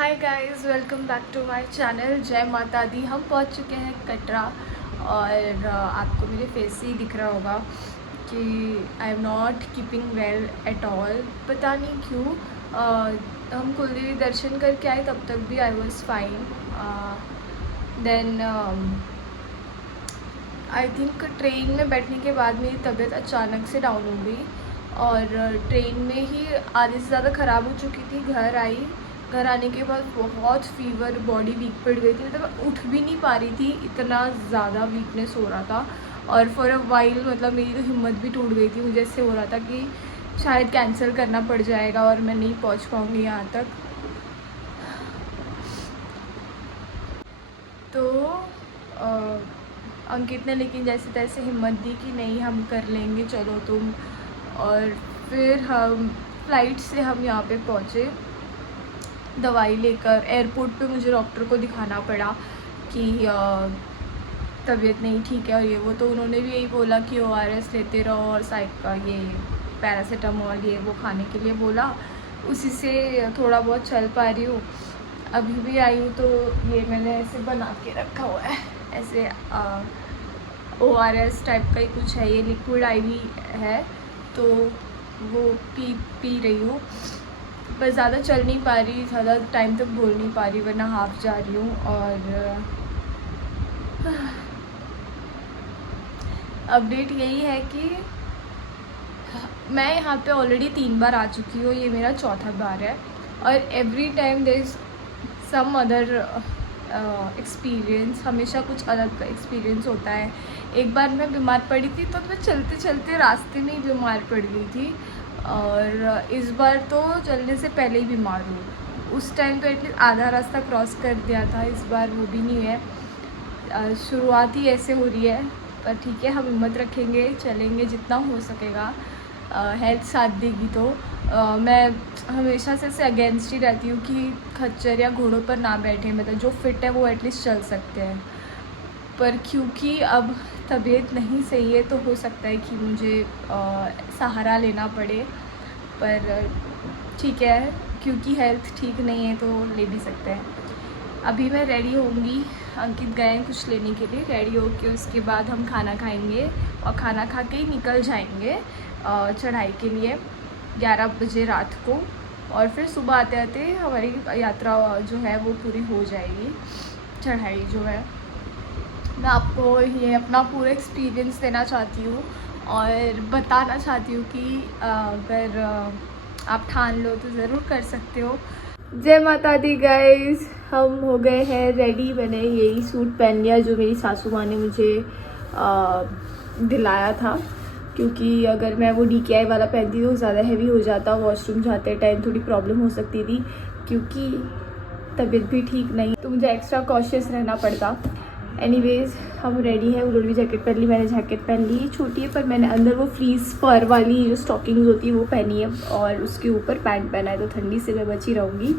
Hi guys, welcome back to my channel. जय माता दी। हम पहुंच चुके हैं कटरा और आपको मेरे फेस से ही दिख रहा होगा कि I am not keeping well at all. पता नहीं क्यों। हम कुलदेवी दर्शन करके आए, तब तक भी I was fine. Then I think train में बैठने के बाद मेरी तबीयत अचानक से डाउन हो गई और ट्रेन में ही आधे से ज़्यादा ख़राब हो चुकी थी। घर आने के बाद बहुत फीवर, बॉडी वीक पड़ गई थी। मतलब मैं उठ भी नहीं पा रही थी, इतना ज़्यादा वीकनेस हो रहा था। और फॉर अ वाइल मतलब मेरी तो हिम्मत भी टूट गई थी। मुझे ऐसे हो रहा था कि शायद कैंसिल करना पड़ जाएगा और मैं नहीं पहुंच पाऊँगी यहाँ तक। तो अंकित ने लेकिन जैसे तैसे हिम्मत दी कि नहीं, हम कर लेंगे, चलो तुम। और फिर हम फ़्लाइट से हम यहाँ पे पहुँचे दवाई लेकर। एयरपोर्ट पे मुझे डॉक्टर को दिखाना पड़ा कि तबीयत नहीं ठीक है और ये वो। तो उन्होंने भी यही बोला कि ORS लेते रहो और ये पैरासीटामोल ये वो खाने के लिए बोला। उसी से थोड़ा बहुत चल पा रही हूँ। अभी भी आई हूँ तो ये मैंने ऐसे बना के रखा हुआ है, ऐसे ORS टाइप का ही कुछ है, ये लिक्विड IV है, तो वो पी रही हूँ। पर ज़्यादा चल नहीं पा रही, ज़्यादा टाइम तक बोल नहीं पा रही, वरना हाफ जा रही हूँ। और अपडेट यही है कि मैं यहाँ पे ऑलरेडी 3 बार आ चुकी हूँ, ये मेरा चौथा बार है। और every time there is some other experience, हमेशा कुछ अलग एक्सपीरियंस होता है। एक बार मैं बीमार पड़ी थी तो मैं चलते चलते रास्ते में ही बीमार पड़ गई थी, और इस बार तो चलने से पहले ही बीमार हूँ। उस टाइम तो एटलीस्ट आधा रास्ता क्रॉस कर दिया था, इस बार वो भी नहीं है। शुरुआत ही ऐसे हो रही है, पर ठीक है, हम हिम्मत रखेंगे, चलेंगे जितना हो सकेगा। हेल्थ साथ देगी तो। मैं हमेशा से इससे अगेंस्ट ही रहती हूँ कि खच्चर या घोड़ों पर ना बैठे, मतलब जो फिट है वो एटलीस्ट चल सकते हैं। पर क्योंकि अब तबीयत नहीं सही है तो हो सकता है कि मुझे सहारा लेना पड़े। पर ठीक है, क्योंकि हेल्थ ठीक नहीं है तो ले भी सकते हैं। अभी मैं रेडी होंगी, अंकित गए हैं कुछ लेने के लिए, रेडी होके उसके बाद हम खाना खाएंगे और खाना खा के ही निकल जाएंगे चढ़ाई के लिए 11 बजे रात को। और फिर सुबह आते आते हमारी यात्रा जो है वो पूरी हो जाएगी। चढ़ाई जो है, मैं आपको ये अपना पूरा एक्सपीरियंस देना चाहती हूँ और बताना चाहती हूँ कि अगर आप ठान लो तो ज़रूर कर सकते हो। जय माता दी गाइस, हम हो गए हैं रेडी। मैंने यही सूट पहन लिया जो मेरी सासू माँ ने मुझे दिलाया था, क्योंकि अगर मैं वो DKI वाला पहनती तो ज़्यादा हैवी हो जाता, वॉशरूम जाते टाइम थोड़ी प्रॉब्लम हो सकती थी, क्योंकि तबीयत भी ठीक नहीं, तो मुझे एक्स्ट्रा कॉशियस रहना पड़ता। एनीवेज, हम रेडी हैं। उन्होंने भी जैकेट पहन ली, मैंने जैकेट पहन ली, छोटी है पर मैंने अंदर वो फ्रीज फर वाली जो स्टॉकिंग्स होती है वो पहनी है और उसके ऊपर पैंट पहना है, तो ठंडी से मैं बची रहूँगी।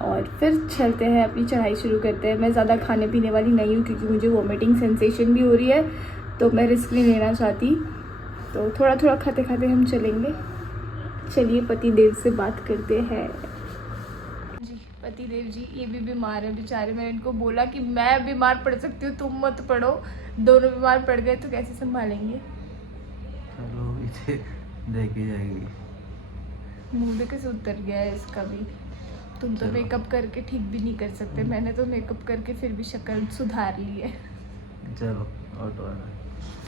और फिर चलते हैं, अपनी चढ़ाई शुरू करते हैं। मैं ज़्यादा खाने पीने वाली नहीं हूँ क्योंकि मुझे वॉमिटिंग सेंसेशन भी हो रही है, तो मैं रिस्क नहीं लेना चाहती, तो थोड़ा थोड़ा खाते खाते हम चलेंगे। चलिए पति देव से बात करते हैं। जी, पति देव जी ये भी बीमार है बेचारे। मैंने इनको बोला कि मैं बीमार पड़ सकती हूँ, तुम मत पड़ो। दोनों बीमार पड़ गए तो कैसे संभालेंगे। चलो इसे देखे जाएगी। मुंह भी कैसे उतर गया है इसका भी। तुम तो मेकअप करके ठीक भी नहीं कर सकते, मैंने तो मेकअप करके फिर भी शक्ल सुधार ली है। चलो ऑटो आ रहा है।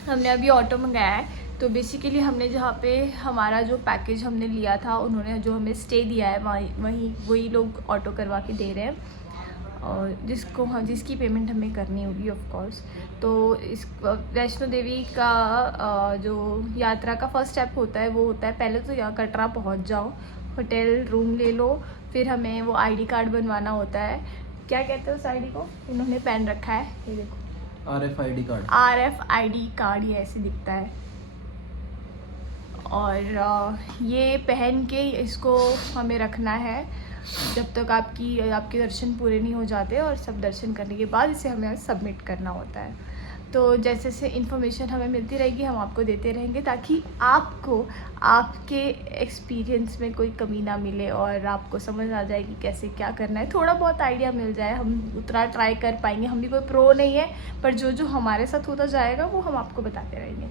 हमने अभी ऑटो मंगाया है, तो बेसिकली हमने जहाँ पे हमारा जो पैकेज हमने लिया था, उन्होंने जो हमें स्टे दिया है वही लोग ऑटो करवा के दे रहे हैं, और जिसकी पेमेंट हमें करनी होगी ऑफ कोर्स। तो इस वैष्णो देवी का जो यात्रा का फर्स्ट स्टेप होता है वो होता है, पहले तो यहाँ कटरा पहुँच जाओ, होटल रूम ले लो, फिर हमें वो ID कार्ड बनवाना होता है। क्या कहते हैं उस ID को, इन्होंने पहन रखा है, ये देखो, RFID कार्ड। RFID कार्ड, ये ऐसे दिखता है। और ये पहन के इसको हमें रखना है जब तक आपके दर्शन पूरे नहीं हो जाते, और सब दर्शन करने के बाद इसे हमें सबमिट करना होता है। तो जैसे जैसे इन्फॉर्मेशन हमें मिलती रहेगी हम आपको देते रहेंगे, ताकि आपको आपके एक्सपीरियंस में कोई कमी ना मिले और आपको समझ आ जाए कि कैसे क्या करना है, थोड़ा बहुत आइडिया मिल जाए। हम उतना ट्राई कर पाएंगे, हम भी कोई प्रो नहीं है, पर जो जो हमारे साथ होता जाएगा वो हम आपको बताते रहेंगे।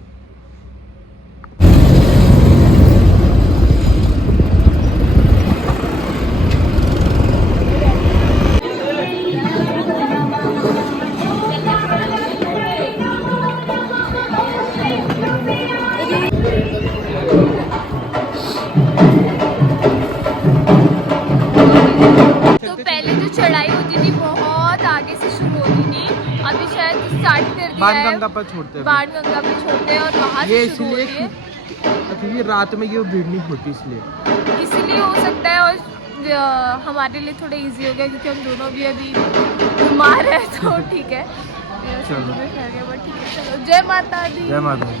तो पहले जो चढ़ाई होती थी बहुत आगे से शुरू होती थी, अभी शायद स्टार्ट कर दिया है। बाणगंगा पर छोड़ते हैं, बाणगंगा पे छोड़ते हैं और वहाँ ये से शुरू होती है। क्योंकि रात में ये भीड़ नहीं होती इसीलिए हो सकता है, और हमारे लिए थोड़ा इजी हो गया क्योंकि हम दोनों भी अभी बीमार है, तो ठीक है। चलो। ठीक है, चलो, जय माता दी। जय माता दी।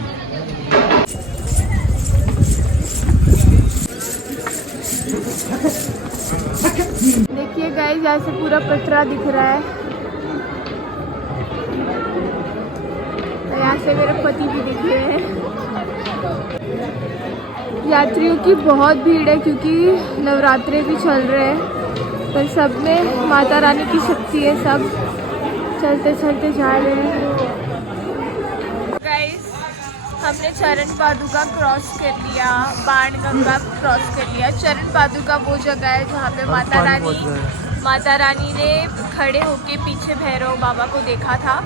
देखिए गाइस, यहाँ से पूरा कचरा दिख रहा है। तो यहाँ से मेरे पति भी दिख रहे हैं। यात्रियों की बहुत भीड़ है क्योंकि नवरात्रे भी चल रहे हैं, पर सब में माता रानी की शक्ति है, सब चलते चलते जा रहे हैं। गाइस, हमने चरण पादुका क्रॉस कर लिया, बाणगंगा क्रॉस कर लिया। चरण पादुका वो जगह है जहाँ पे माता रानी ने खड़े होके पीछे भैरव बाबा को देखा था,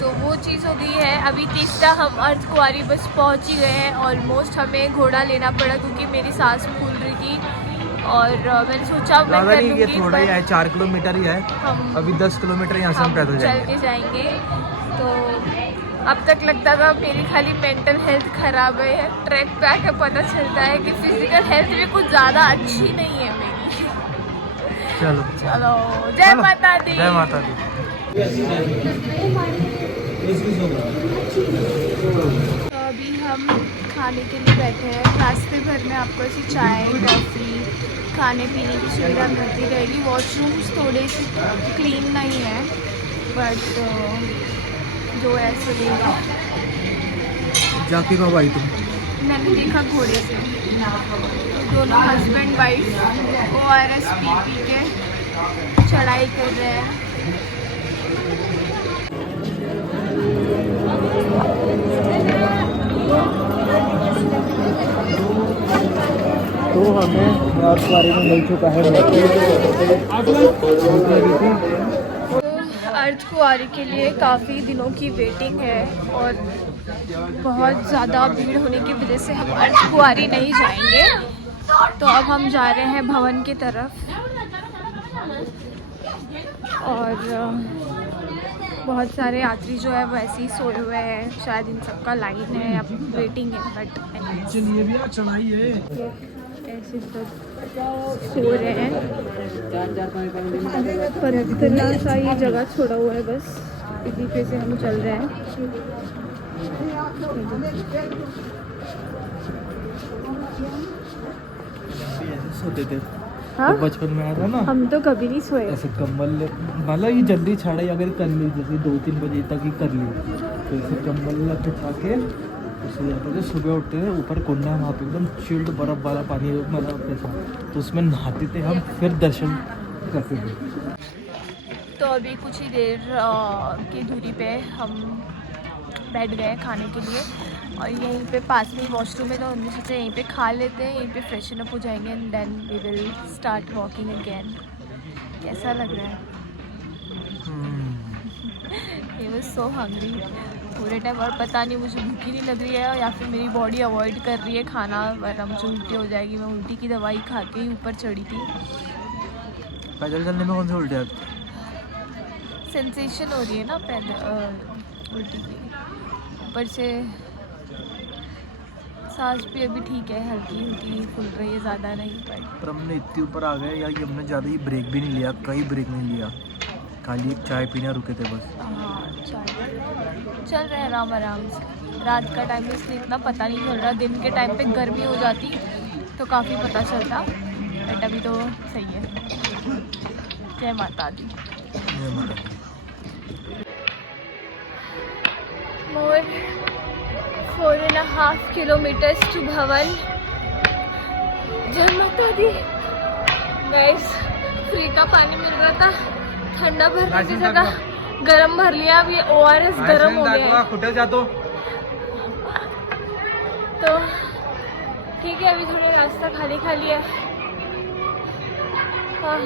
तो वो चीज़ हो गई है। अभी तीसरा हम अर्धकुंवारी बस पहुँच ही गए हैं ऑलमोस्ट। हमें घोड़ा लेना पड़ा क्योंकि मेरी सांस फूल रही थी, और मैंने सोचा मैं कर लूँगी, ये थोड़ा ही है, 4 किलोमीटर ही है। हम अभी 10 किलोमीटर यहाँ से हम पैदल चल के जाएंगे। तो अब तक लगता था मेरी खाली मेंटल हेल्थ खराब है, ट्रैक पे आके पता चलता है कि फिजिकल हेल्थ भी कुछ ज़्यादा अच्छी नहीं है मेरी। चलो चलो, जय माता दी। जय माता दी। तो अभी हम खाने के लिए बैठे हैं। रास्ते भर में आपको ऐसी चाय, कॉफ़ी, खाने पीने की सुविधा मिलती रहेगी। वॉशरूम्स थोड़े से क्लीन नहीं है, बट जो ऐसे देगा जाके कब आई तुम? मैंने देखा घोड़े से। दोनों हस्बैंड वाइफ ORS पी के चढ़ाई कर रहे हैं। तो हमें अर्धकुंवारी में मिल चुका है। अर्धकुंवारी के लिए काफ़ी दिनों की वेटिंग है और बहुत ज़्यादा भीड़ होने की वजह से हम अर्धकुंवारी नहीं जाएंगे। तो अब हम जा रहे हैं भवन की तरफ, और बहुत सारे यात्री जो है वो ऐसे ही सोए हुए हैं, शायद इन सबका लाइन है या वेटिंग है, बट चढ़ाई है। ऐसे सब सो रहे हैं, पर इतना सा ये जगह छोड़ा हुआ है, बस इसी पे से हम चल रहे हैं। सोते थे हाँ? तो बचपन में आया था ना, हम तो कभी नहीं सोए। ऐसे कम्बल मतलब ये जल्दी छाड़ाई अगर कर ली, जैसे 2-3 बजे तक ही कर ली, तो ऐसे कम्बल बिछा के सो जाते थे। सुबह उठते थे, ऊपर कुंडा है, वहाँ पे एकदम चिल्ड बर्फ़ वाला पानी मतलब ऐसा, तो उसमें नहाते थे हम, फिर दर्शन करते थे। तो अभी कुछ ही देर की दूरी पे हम बैठ गए खाने के लिए, और यहीं पे पास में वॉशरूम है, तो हमने सोचा यहीं पे खा लेते हैं, यहीं पे फ्रेशन अप हो जाएंगे, and then we will start walking again. कैसा लग रहा है? ही वाज सो हंग्री पूरे टाइम, और पता नहीं मुझे भूख ही नहीं लग रही है या फिर मेरी बॉडी अवॉइड कर रही है खाना, वरना मुझे उल्टी हो जाएगी। मैं उल्टी की दवाई खा के ही ऊपर चढ़ी थी। पैदल चलने में कौन से उल्टे आते? सेंसेशन हो रही है ना पैदल उल्टी की, ऊपर से सांस भी अभी ठीक है, हल्की हल्की फूल रही है, ज़्यादा नहीं। पर हमने इतने ऊपर आ गए या ये हमने ज़्यादा ही ब्रेक भी नहीं लिया, कहीं ब्रेक नहीं लिया, खाली एक चाय पीने रुके थे बस। हाँ, चल रहे हैं आराम से। रात का टाइम है इसलिए इतना पता नहीं चल रहा, दिन के टाइम पे गर्मी हो जाती तो काफ़ी पता चलता, बट अभी तो सही है। जय माता दी। जय माता दी। more 4.5 kilometers to भवन। जय माता दी। गाइस फ्री का पानी मिल रहा था, ठंडा भरने की जगह गरम भर लिया। अब ये ORS गरम हो गया है कुठे जातो तो ठीक है। अभी थोड़ा रास्ता खाली खाली है। हाँ।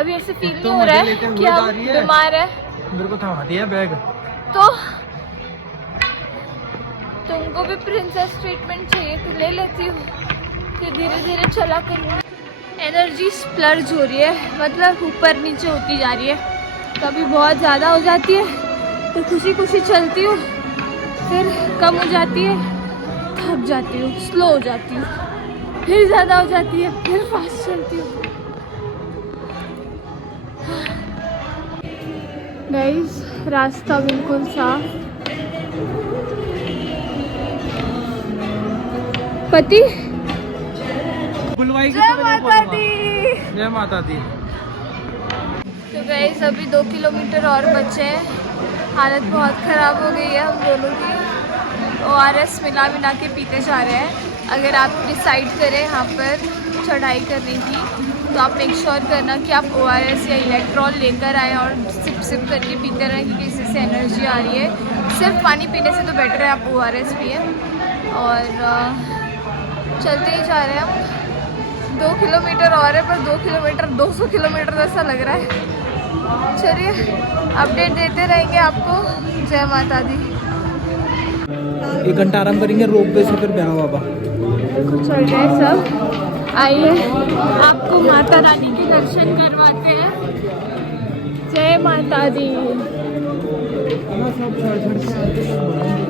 अभी ऐसे फील नहीं हो रहा है कि हम बीमार है। मेरे को थमा दिया बैग। तो तुमको भी प्रिंसेस ट्रीटमेंट चाहिए तो ले लेती हूँ, फिर धीरे धीरे चला करूँगी। एनर्जी स्प्लर्ज हो रही है, मतलब ऊपर नीचे होती जा रही है। कभी बहुत ज़्यादा हो जाती है तो खुशी खुशी चलती हूँ, फिर कम हो जाती है, थक जाती हूँ, स्लो हो जाती हूँ, फिर ज़्यादा हो जाती है, फिर फास्ट चलती हूँ। गाइस रास्ता बिल्कुल साफ। पति बुलवाई जय माता दी। जय माता दी। तो गाइस अभी 2 किलोमीटर और बचे हैं। हालत बहुत ख़राब हो गई है हम दोनों की। ORS मिला मिला के पीते जा रहे हैं। अगर आप डिसाइड करें यहाँ पर चढ़ाई करने की तो आप मेक श्योर करना कि आप ORS या इलेक्ट्रॉल लेकर आए और सिप सिप करके पीते रहें, क्योंकि इससे एनर्जी आ रही है। सिर्फ पानी पीने से तो बेटर है आप ORS पिए। और चलते ही जा रहे हैं हम। 2 किलोमीटर और है, पर 2 किलोमीटर 200 किलोमीटर जैसा लग रहा है। चलिए अपडेट देते रहेंगे आपको। जय माता दी। 1 घंटा आराम करेंगे, रोप पे से फिर भैरव बाबा। देखो चल रहे हैं सब। आइए आपको माता रानी के दर्शन करवाते हैं। जय माता दी।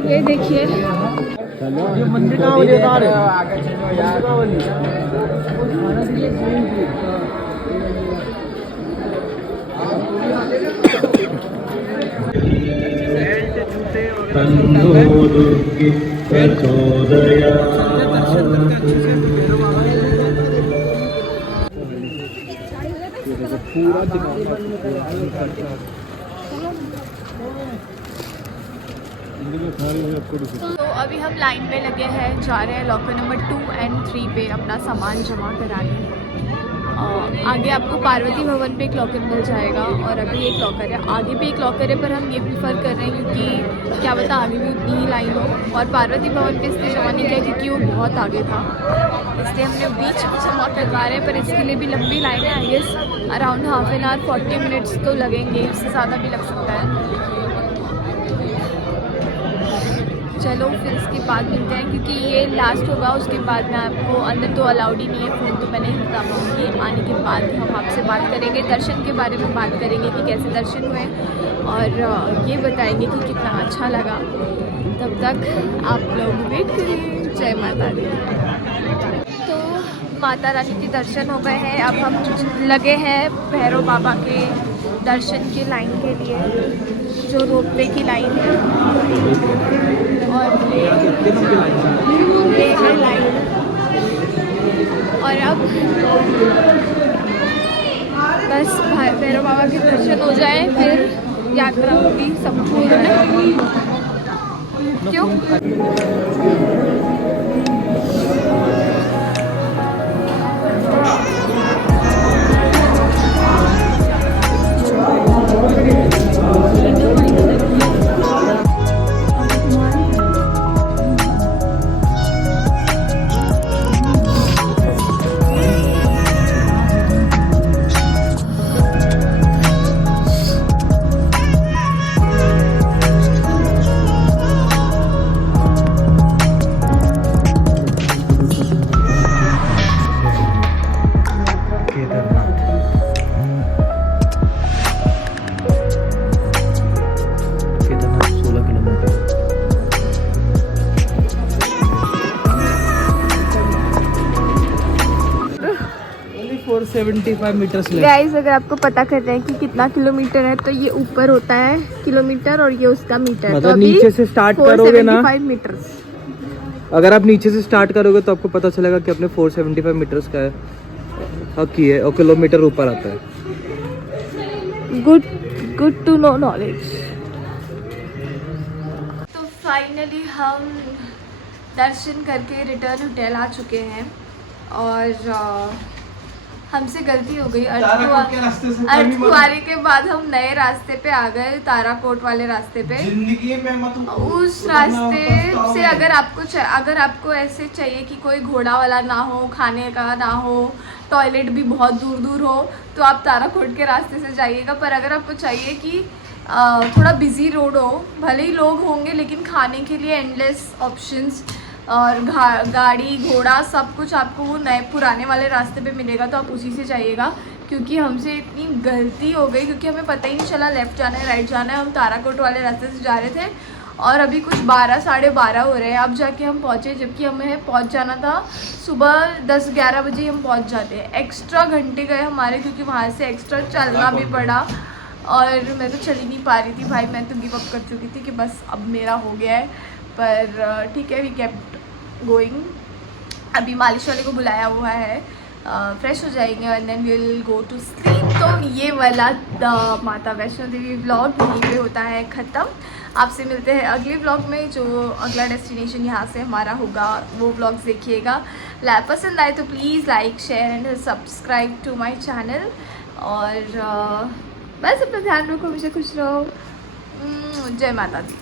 ये देखिए ये मंदिर कहाँ हो रहा है? पूरा तो अभी हम लाइन में लगे हैं, जा रहे हैं लॉकर नंबर 2 और 3 पे अपना सामान जमा कराने। आगे आपको पार्वती भवन पे एक लॉकर मिल जाएगा और अभी एक लॉकर है, आगे भी एक लॉकर है, पर हम ये प्रीफर कर रहे हैं क्योंकि क्या पता आगे भी उतनी ही लाइन हो। और पार्वती भवन पे इसलिए जमा नहीं किया क्योंकि वो बहुत आगे था, इसलिए हमने बीच में जमा करवा रहे हैं। पर इसके लिए भी लंबी लाइन है, I guess around half an hour 40 minutes तो लगेंगे, इससे ज़्यादा भी लग सकता है। चलो फिर इसके बाद मिलते हैं, क्योंकि ये लास्ट होगा। उसके बाद में आपको अंदर तो अलाउड ही नहीं है, फ़ोन तो मैं नहीं बता पाऊँगी। आने के बाद हम आपसे बात करेंगे, दर्शन के बारे में बात करेंगे कि कैसे दर्शन हुए और ये बताएंगे कि कितना अच्छा लगा। तब तक आप लोग वेट करिए। जय माता दी। तो माता रानी के दर्शन हो गए हैं, अब हम लगे हैं भैरव बाबा के दर्शन की लाइन के लिए, जो रोपवे की लाइन है। और ये है लाइन। और अब बस भैरव बाबा के दर्शन हो जाए, फिर यात्रा होगी संपूर्ण। क्यों? और 75 मीटर्स गाइस अगर आपको पता करना है कि कितना किलोमीटर है तो ये ऊपर होता है किलोमीटर और ये उसका मीटर। मतलब नीचे से स्टार्ट करोगे ना, 475 मीटर्स। अगर आप नीचे से स्टार्ट करोगे तो आपको पता चलेगा कि अपने 475 मीटर्स का है, हक ही है, और किलोमीटर ऊपर आता है। Good to know knowledge. तो फाइनली हम दर्शन करके रिटर्न होटल आ चुके हैं और हमसे गलती हो गई। अर्धकुंवारी के बाद हम नए रास्ते पे आ गए, ताराकोट वाले रास्ते पे। जिंदगी में मत उस रास्ते से अगर आपको ऐसे चाहिए कि कोई घोड़ा वाला ना हो, खाने का ना हो, टॉयलेट भी बहुत दूर दूर हो, तो आप ताराकोट के रास्ते से जाइएगा। पर अगर आपको चाहिए कि थोड़ा बिजी रोड हो, भले ही लोग होंगे लेकिन खाने के लिए एंडलेस ऑप्शंस और गाड़ी घोड़ा सब कुछ आपको वो नए पुराने वाले रास्ते पे मिलेगा, तो आप उसी से जाइएगा। क्योंकि हमसे इतनी गलती हो गई, क्योंकि हमें पता ही नहीं चला लेफ़्ट जाना है राइट जाना है। हम ताराकोट वाले रास्ते से जा रहे थे और अभी कुछ 12 साढ़े 12 हो रहे हैं अब जाके हम पहुँचे, जबकि हमें पहुँच जाना था सुबह 10-11 बजे हम पहुँच जाते हैं। एक्स्ट्रा घंटे गए हमारे, क्योंकि वहाँ से एक्स्ट्रा चलना भी पड़ा और मैं तो चल ही नहीं पा रही थी भाई। मैं तो गिव अप कर चुकी थी कि बस अब मेरा हो गया है। पर ठीक है, वी केप्ट गोइंग। अभी मालिश वाले को बुलाया हुआ है, फ्रेश हो जाएंगे and then we will go to sleep. तो ये वाला माता वैष्णो देवी व्लॉग यहीं पे होता है ख़त्म। आपसे मिलते हैं अगले व्लॉग में, जो अगला डेस्टिनेशन यहाँ से हमारा होगा वो व्लॉग्स देखिएगा। पसंद आए तो please like share and subscribe to my channel. और बस अपना ध्यान रखो, हमेशा खुश रहो। जय माता दी।